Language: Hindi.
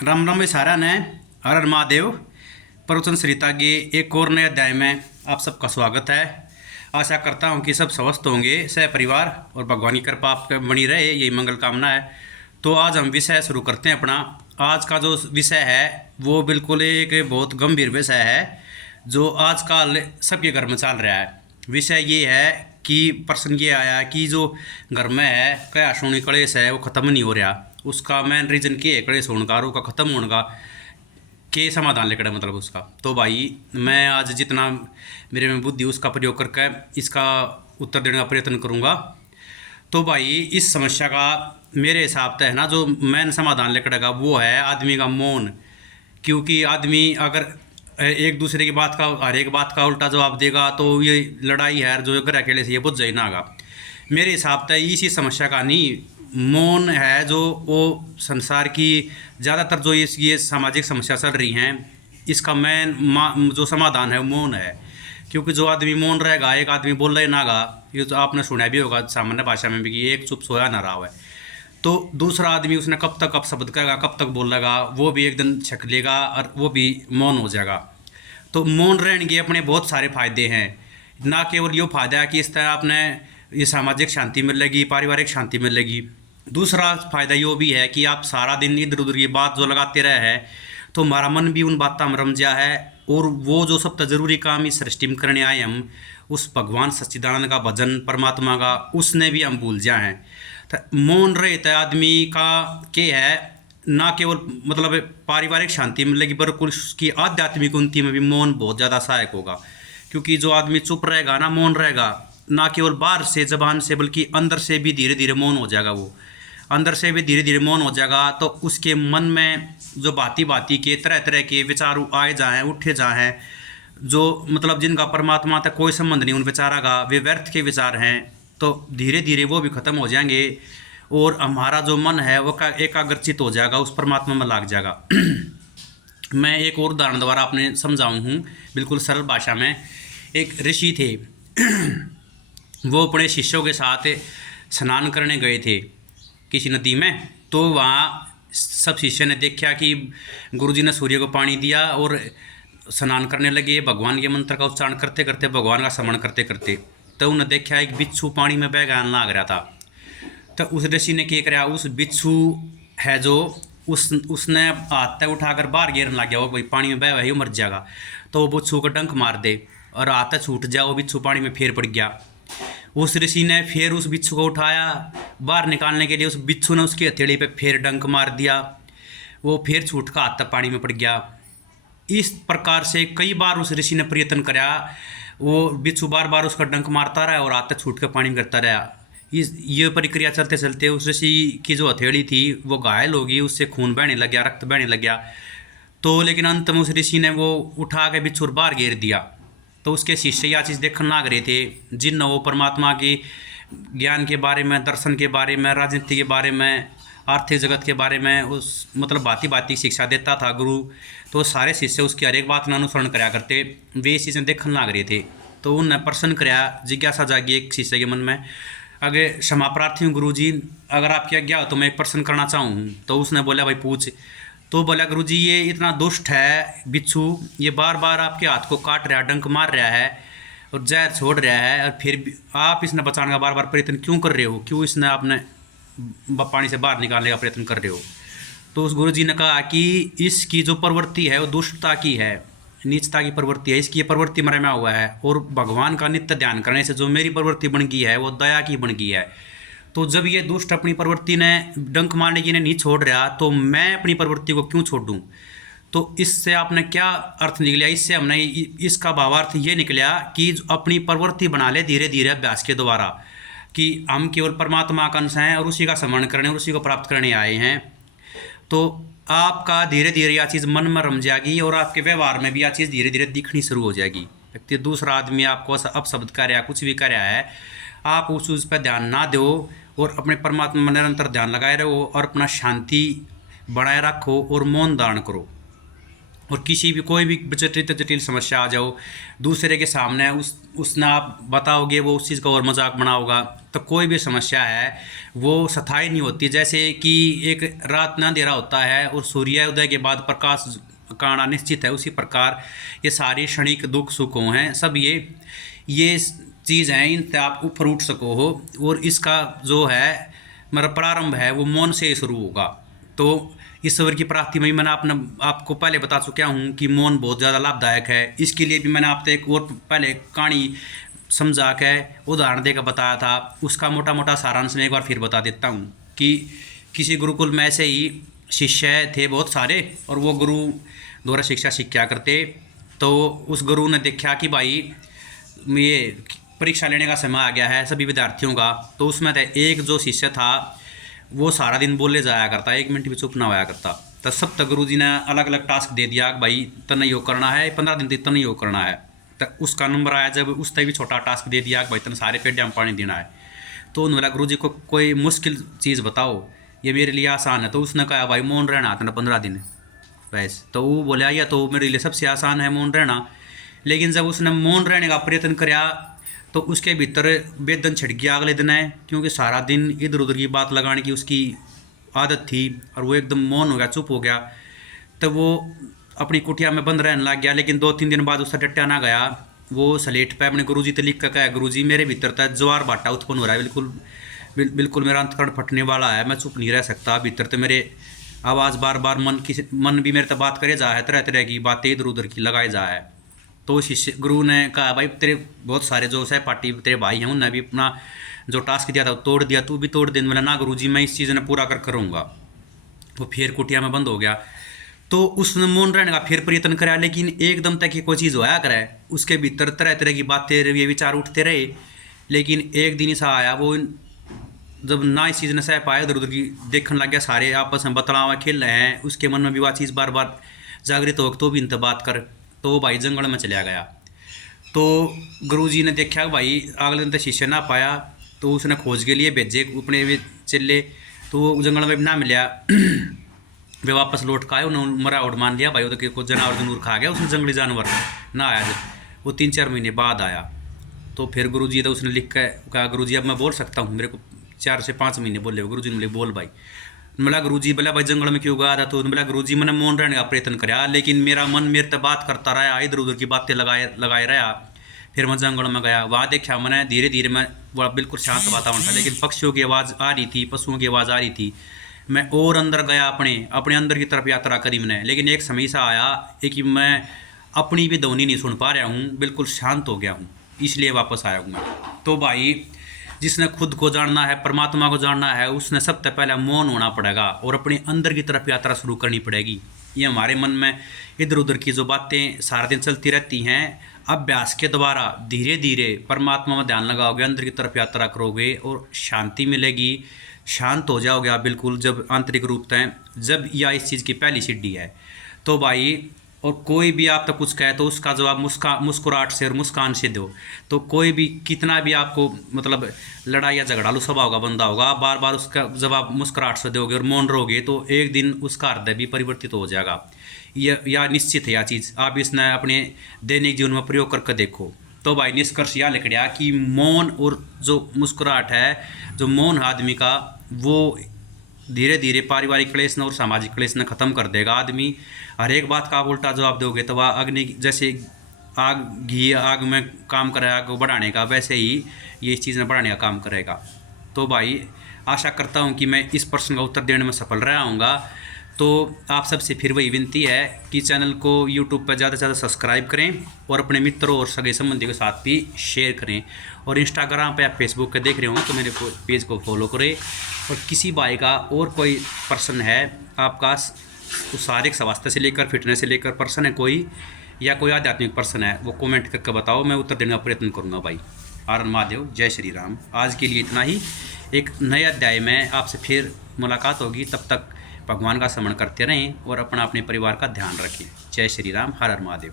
राम राम सारा ने हर हर महादेव। प्रवचन सरिता के एक और नए अध्याय में आप सबका स्वागत है। आशा करता हूँ कि सब स्वस्थ होंगे, सह परिवार और भगवान की कृपा आप पे बनी रहे, यही मंगल कामना है। तो आज हम विषय शुरू करते हैं अपना। आज का जो विषय है वो बिल्कुल एक बहुत गंभीर विषय है जो आजकल सबके घर में चल रहा है। विषय ये है कि प्रश्न ये आया कि जो घर में है क्या सोनी कलेश है वो ख़त्म नहीं हो रहा, उसका मेन रीज़न क्या है कलेश होने का और उसका ख़त्म होने का के समाधान लेकर मतलब उसका। तो भाई मैं आज जितना मेरे में बुद्धि उसका प्रयोग करके इसका उत्तर देने का प्रयत्न करूँगा। तो भाई इस समस्या का मेरे हिसाब से है ना जो मेन समाधान लेकर का वो है आदमी का मौन। क्योंकि आदमी अगर एक दूसरे की बात का हर एक बात का उल्टा जवाब देगा तो ये लड़ाई है जो घर अकेले से ये बुझ जाए ना आगा। मेरे हिसाब से इसी समस्या का नहीं मौन है जो वो संसार की ज़्यादातर जो ये सामाजिक समस्या चल रही हैं इसका मेन जो समाधान है वो मौन है। क्योंकि जो आदमी मौन रहेगा, एक आदमी बोल रहे ना गा, ये तो आपने सुना भी होगा सामान्य भाषा में भी कि एक चुप सोया ना रहा है। तो दूसरा आदमी उसने कब तक अपशब्द कहेगा, कब तक बोलेगा, वो भी एक दिन छक लेगा और वो भी मौन हो जाएगा। तो मौन रहने के अपने बहुत सारे फायदे हैं। ना केवल ये फायदा है कि इस तरह आपने ये सामाजिक शांति मिलेगी, पारिवारिक शांति मिलेगी। दूसरा फायदा ये भी है कि आप सारा दिन इधर उधर की बात जो लगाते रहे हैं तो हमारा मन भी उन बातों में रम जा है और वो जो सबसे ज़रूरी काम इस सृष्टि में करने आए हम उस भगवान सच्चिदानंद का भजन परमात्मा का उसने भी हम भूल जाए हैं। तो मौन रहता आदमी का के है ना केवल मतलब पारिवारिक शांति मिलेगी पर उसकी आध्यात्मिक उन्नति में भी मौन बहुत ज़्यादा सहायक होगा। क्योंकि जो आदमी चुप रहेगा ना मौन रहेगा ना केवल बाहर से जबान से बल्कि अंदर से भी धीरे धीरे मौन हो जाएगा। वो अंदर से भी धीरे धीरे मौन हो जाएगा तो उसके मन में जो भांति भांति के तरह तरह के विचार आए जाएँ उठे जाएँ जो मतलब जिनका परमात्मा तक कोई संबंध नहीं उन विचारा का वे व्यर्थ के विचार हैं तो धीरे धीरे वो भी ख़त्म हो जाएंगे और हमारा जो मन है वो एकाग्रचित हो जाएगा, उस परमात्मा में लग जाएगा। मैं एक और उदाहरण द्वारा आपने समझाऊँ हूँ बिल्कुल सरल भाषा में। एक ऋषि थे वो अपने शिष्यों के साथ स्नान करने गए थे किसी नदी में। तो वहाँ सब शिष्य ने देखा कि गुरुजी ने सूर्य को पानी दिया और स्नान करने लगे भगवान के मंत्र का उच्चारण करते करते, भगवान का स्मरण करते करते। तो उन्हें देखा एक बिच्छू पानी में बह गया लाग रहा था। तो उस ऋषि ने क्या कराया, उस बिच्छू है जो उसने हाथ उठाकर बाहर गिरने लग गया, वो भाई पानी में बह वही मर जाएगा। तो वो बिच्छू को डंक मार दे और हाथ छूट जाए, वो बिच्छू पानी में फिर पड़ गया। उस ऋषि ने फिर उस बिच्छू को उठाया बाहर निकालने के लिए, उस बिच्छू ने उसकी हथेली पे फिर डंक मार दिया, वो फिर छूट का हाथ तक पानी में पड़ गया। इस प्रकार से कई बार उस ऋषि ने प्रयत्न कराया, वो बिच्छू बार बार उसका डंक मारता रहा और हाथ तक छूट कर पानी में गिरता रहा। ये प्रक्रिया चलते चलते उस ऋषि की जो हथेली थी वो घायल होगी, उससे खून बहने लग गया, रक्त बहने लग गया। तो लेकिन अंत में उस ऋषि ने वो उठा के बिच्छू बाहर गिर दिया। तो उसके शिष्य यह चीज़ देखने लग रहे थे जिन वो परमात्मा की ज्ञान के बारे में, दर्शन के बारे में, राजनीति के बारे में, आर्थिक जगत के बारे में उस मतलब भांति भांति शिक्षा देता था गुरु। तो सारे शिष्य उसकी हर एक बात का अनुसरण कराया करते, वे इस चीज़ें देखने लग रहे थे। तो उन्होंने प्रश्न कराया, जिज्ञासा जागी एक शिष्य के मन में, अगर क्षमा प्रार्थी हूँ गुरु जी, अगर आपकी आज्ञा हो तो मैं एक प्रश्न करना चाहूँ। तो उसने बोला भाई पूछ। तो बोला गुरु जी ये इतना दुष्ट है बिच्छू, ये बार बार आपके हाथ को काट रहा है, डंक मार रहा है और जहर छोड़ रहा है और फिर भी आप इसने बचाने का बार बार प्रयत्न क्यों कर रहे हो, क्यों इसने आपने पानी से बाहर निकालने का प्रयत्न कर रहे हो। तो उस गुरु जी ने कहा कि इसकी जो प्रवृत्ति है वो दुष्टता की है, नीचता की प्रवृत्ति है, इसकी ये प्रवृत्ति मरे में हुआ है और भगवान का नित्य ध्यान करने से जो मेरी प्रवृत्ति बन गई है वो दया की बन गई है। तो जब ये दुष्ट अपनी प्रवृत्ति ने डंक मारने की ने नहीं छोड़ रहा तो मैं अपनी प्रवृत्ति को क्यों छोड़ दूँ। तो इससे आपने क्या अर्थ निकला, इससे हमने इसका भावार्थ ये निकला कि अपनी प्रवृत्ति बना ले धीरे धीरे अभ्यास के द्वारा कि हम केवल परमात्मा का अंश हैं और उसी का स्मरण करने और उसी को प्राप्त करने आए हैं। तो आपका धीरे धीरे यह चीज़ मन में रम जाएगी और आपके व्यवहार में भी यह चीज़ धीरे धीरे दिखनी शुरू हो जाएगी। व्यक्ति दूसरा आदमी आपको अपशब्द कर रहा कुछ भी कर रहा है, आप उस चीज़ पर ध्यान ना दो और अपने परमात्मा में निरंतर ध्यान लगाए रहो और अपना शांति बनाए रखो और मौन धारण करो। और किसी भी कोई भी जटिल समस्या आ जाओ, दूसरे के सामने उसने आप बताओगे, वो उस चीज़ का और मजाक बनाओगा, तो कोई भी समस्या है वो स्थायी नहीं होती। जैसे कि एक रात ना अंधेरा होता है और सूर्योदय के बाद प्रकाश का आना निश्चित है, उसी प्रकार ये सारी क्षणिक दुख सुखों हैं, सब ये चीज़ हैं, इन आप ऊपर उठ सको हो। और इसका जो है मतलब प्रारंभ है वो मौन से ही शुरू होगा। तो ईश्वर की प्राप्ति में मैंने आपको पहले बता चुका हूँ कि मौन बहुत ज़्यादा लाभदायक है। इसके लिए भी मैंने आपको एक और पहले कहानी समझा के उदाहरण देकर बताया था, उसका मोटा मोटा सारांश मैं एक बार फिर बता देता हूँ कि किसी गुरुकुल में ऐसे ही शिष्य थे बहुत सारे, और वो गुरु द्वारा शिक्षा सीखा करते। तो उस गुरु ने देखा कि भाई ये परीक्षा लेने का समय आ गया है सभी विद्यार्थियों का। तो उसमें एक जो शिष्य था वो सारा दिन बोले जाया करता, 1 मिनट भी चुप ना होया करता। तो सब तक गुरु जी ने अलग अलग टास्क दे दिया कि भाई तने योग करना है, 15 दिन तक तने योग करना है। तो उसका नंबर आया जब उसने भी छोटा टास्क दे दिया कि भाई तने सारे पेड़ में पानी देना है। तो उन्होंने बोला गुरु जी को कोई मुश्किल चीज़ बताओ, ये मेरे लिए आसान है। तो उसने कहा भाई मौन रहना तने 15 दिन वैसे। तो वो बोला या तो मेरे लिए सबसे आसान है मौन रहना। लेकिन जब उसने मौन रहने का प्रयत्न कराया तो उसके भीतर बेदन छिड़ गया अगले दिन है, क्योंकि सारा दिन इधर उधर की बात लगाने की उसकी आदत थी और वो एकदम मौन हो गया, चुप हो गया। तो वो अपनी कुटिया में बंद रहने लग गया। लेकिन 2-3 दिन बाद उसका डटा ना गया, वो स्लेट पे अपने गुरुजी से लिख कर कहा गुरुजी मेरे भीतर तक ज्वार भाटा उत्पन्न हो रहा है, बिल्कुल मेरा अंतकरण फटने वाला है, मैं चुप नहीं रह सकता। भीतर तो मेरे आवाज़ बार बार मन भी मेरे तक बात करे जा है, तरह तरह की बातें इधर उधर की लगाए जा है। तो शिष्य गुरु ने कहा भाई तेरे बहुत सारे जो सहपाठी तेरे भाई हैं उन्होंने भी अपना जो टास्क दिया था वो तोड़ दिया, तू भी तोड़ दे। बोला ना गुरुजी मैं इस चीज़ ने पूरा कर करूँगा। वो फिर कुटिया में बंद हो गया। तो उसने मौन रहने का फिर प्रयत्न कराया, लेकिन एकदम तक ही कोई चीज़ होया करे, उसके भीतर तरह तरह की बातें ये विचार उठते रहे। लेकिन एक दिन ऐसा आया वो जब ना इस चीज़ ने सह पाया, उधर उधर की देखने लग गया, सारे आपस में बतलावा खेल रहे हैं, उसके मन में भी वह चीज़ बार बार जागृत हो तो भी इनसे बात कर। तो वो भाई जंगल में चला गया। तो गुरुजी ने देखा भाई अगले दिन तक शिष्य ना पाया, तो उसने खोज के लिए भेजे अपने चले। तो वो जंगल में भी ना मिला, वे वापस लौट कर आए, उन्होंने मरा उड़ मान लिया भाई वो तो जानवर जनूर खा गया उसने, जंगली जानवर ना आया। जब वो 3-4 महीने बाद आया तो फिर गुरुजी तो उसने लिख कर कहा गुरुजी अब मैं बोल सकता हूँ, मेरे को 4 से 5 महीने बोले। गुरुजी ने बोले बोल भाई। बोला गुरुजी बोला भाई जंगल में क्यों गया था? तो बोला गुरुजी मैंने मौन रहने का प्रयत्न कराया, लेकिन मेरा मन मेरे तक बात करता रहा, इधर उधर की बातें लगाए रहा। फिर मैं जंगल में गया, वहाँ देखा मैंने धीरे धीरे मैं बड़ा बिल्कुल शांत वातावरण था, लेकिन पक्षियों की आवाज़ आ रही थी, पशुओं की आवाज़ आ रही थी। मैं और अंदर गया, अपने अंदर की तरफ यात्रा करी मैंने। लेकिन एक समय सा आया कि मैं अपनी भी ध्वनि नहीं सुन पा रहा हूँ, बिल्कुल शांत हो गया हूँ, इसलिए वापस आया हूँ मैं। तो भाई जिसने खुद को जानना है, परमात्मा को जानना है, उसने सबसे पहले मौन होना पड़ेगा और अपने अंदर की तरफ यात्रा शुरू करनी पड़ेगी। ये हमारे मन में इधर उधर की जो बातें सारा दिन चलती रहती हैं, अभ्यास के द्वारा धीरे धीरे परमात्मा में ध्यान लगाओगे, अंदर की तरफ यात्रा करोगे और शांति मिलेगी, शांत हो जाओगे आप बिल्कुल। जब आंतरिक रूप से जब यह इस चीज़ की पहली सीढ़ी है। तो भाई और कोई भी आप तक कुछ कहे तो उसका जवाब मुस्कुराहट से और मुस्कान से दो। तो कोई भी कितना भी आपको मतलब लड़ाई या झगड़ालू स्वभाव का बंदा होगा, बार बार उसका जवाब मुस्कुराहट से दोगे और मौन रहोगे तो एक दिन उसका हृदय भी परिवर्तित हो जाएगा। यह निश्चित है यह चीज़, आप इसने अपने दैनिक जीवन में प्रयोग करके देखो। तो भाई निष्कर्ष यह लिख दिया कि मौन और जो मुस्कुराहट है, जो मौन आदमी का, वो धीरे धीरे पारिवारिक क्लेश और सामाजिक क्लेश ने ख़त्म कर देगा। आदमी हर एक बात का आप उल्टा जवाब दोगे तो वह अग्नि जैसे आग में काम करेगा, आग को बढ़ाने का, वैसे ही ये इस चीज़ में बढ़ाने का काम करेगा। तो भाई आशा करता हूँ कि मैं इस प्रश्न का उत्तर देने में सफल रहा हूँगा। तो आप सबसे फिर वही विनती है कि चैनल को यूट्यूब पर ज़्यादा से ज़्यादा सब्सक्राइब करें और अपने मित्रों और सगे संबंधियों के साथ भी शेयर करें। और इंस्टाग्राम पे आप फेसबुक पे देख रहे हो तो मेरे पेज को फॉलो करें। और किसी भाई का और कोई प्रश्न है आपका, शारीरिक स्वास्थ्य से लेकर फिटनेस से लेकर प्रश्न है कोई, या कोई आध्यात्मिक प्रश्न है, वो कमेंट करके बताओ, मैं उत्तर देने का प्रयत्न करूँगा भाई। हर महादेव, जय श्री राम। आज के लिए इतना ही। एक नए अध्याय में आपसे फिर मुलाकात होगी, तब तक भगवान का स्मरण करते रहें और अपने परिवार का ध्यान रखें। जय श्री राम। हर हर महादेव।